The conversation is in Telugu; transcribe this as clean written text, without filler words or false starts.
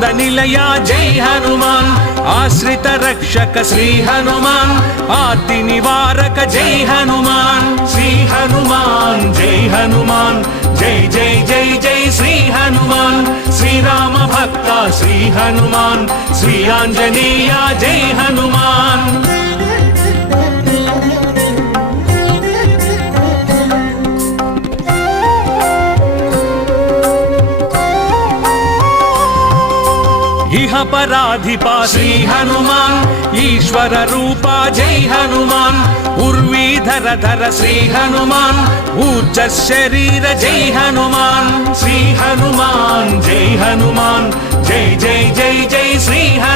ఆనంద నిలయ జై హనుమాన్ ఆశ్రిత రక్షక శ్రీ హనుమాన్ ఆర్తి నివారక జై హనుమాన్ శ్రీ హనుమాన్ జై హనుమాన్ జై జై జై జై శ్రీ హనుమాన్ శ్రీరామ భక్త శ్రీ హనుమాన్ శ్రీ ఆంజనేయ జై హనుమాన్ इह पराधिपा श्री हनुमान ईश्वर रूपा जय हनुमान उर्वीधर धर श्री हनुमान ऊर्ज शरीर जय हनुमान श्री हनुमान जय हनुमान जय जय जय जय श्री हनुमान।